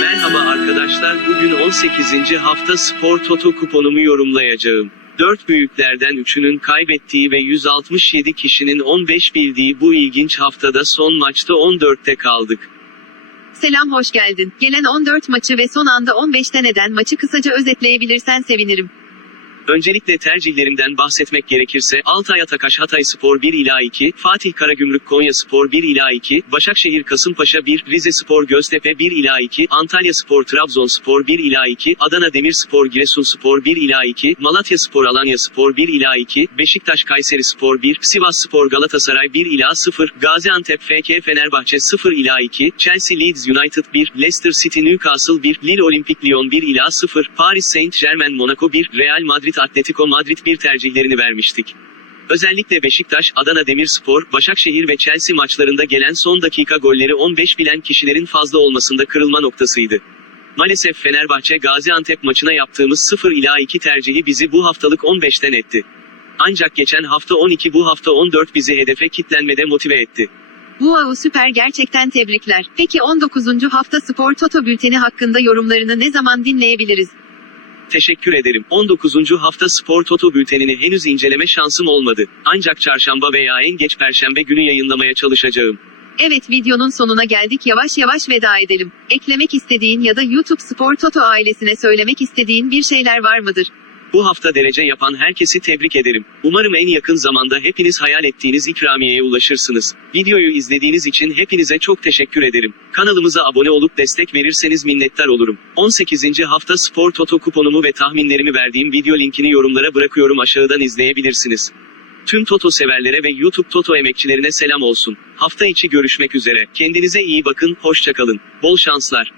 Merhaba arkadaşlar bugün 18. hafta spor toto kuponumu yorumlayacağım. 4 büyüklerden 3'ünün kaybettiği ve 167 kişinin 15 bildiği bu ilginç haftada son maçta 14'te kaldık. Selam hoş geldin. Gelen 14 maçı ve son anda 15'te neden maçı kısaca özetleyebilirsen sevinirim. Öncelikle tercihlerimden bahsetmek gerekirse Altay Atakaş Hatay Spor 1 ila 2, Fatih Karagümrük Konya Spor 1 ila 2, Başakşehir Kasımpaşa 1, Rize Spor Göztepe 1 ila 2, Antalya Spor Trabzonspor 1 ila 2, Adana Demirspor Giresunspor 1 ila 2, Malatya Spor Alanya Spor 1 ila 2, Beşiktaş Kayseri Spor 1, Sivas Spor Galatasaray 1 ila 0, Gaziantep FK Fenerbahçe 0 ila 2, Chelsea Leeds United 1, Leicester City Newcastle 1, Lille Olimpik Lyon 1 ila 0, Paris Saint Germain Monaco 1, Real Madrid Atletico Madrid 1 tercihlerini vermiştik. Özellikle Beşiktaş, Adana Demirspor, Başakşehir ve Chelsea maçlarında gelen son dakika golleri 15 bilen kişilerin fazla olmasında kırılma noktasıydı. Maalesef Fenerbahçe Gaziantep maçına yaptığımız 0 ila 2 tercihi bizi bu haftalık 15'ten etti. Ancak geçen hafta 12 bu hafta 14 bizi hedefe kitlenmede motive etti. Wow süper gerçekten tebrikler. Peki 19. hafta spor toto bülteni hakkında yorumlarını ne zaman dinleyebiliriz? Teşekkür ederim. 19. hafta spor toto bültenini henüz inceleme şansım olmadı. Ancak çarşamba veya en geç perşembe günü yayınlamaya çalışacağım. Evet videonun sonuna geldik yavaş yavaş veda edelim. Eklemek istediğin ya da YouTube Spor Toto ailesine söylemek istediğin bir şeyler var mıdır? Bu hafta derece yapan herkesi tebrik ederim. Umarım en yakın zamanda hepiniz hayal ettiğiniz ikramiyeye ulaşırsınız. Videoyu izlediğiniz için hepinize çok teşekkür ederim. Kanalımıza abone olup destek verirseniz minnettar olurum. 18. hafta spor toto kuponumu ve tahminlerimi verdiğim video linkini yorumlara bırakıyorum aşağıdan izleyebilirsiniz. Tüm Toto severlere ve YouTube Toto emekçilerine selam olsun. Hafta içi görüşmek üzere. Kendinize iyi bakın, hoşçakalın. Bol şanslar.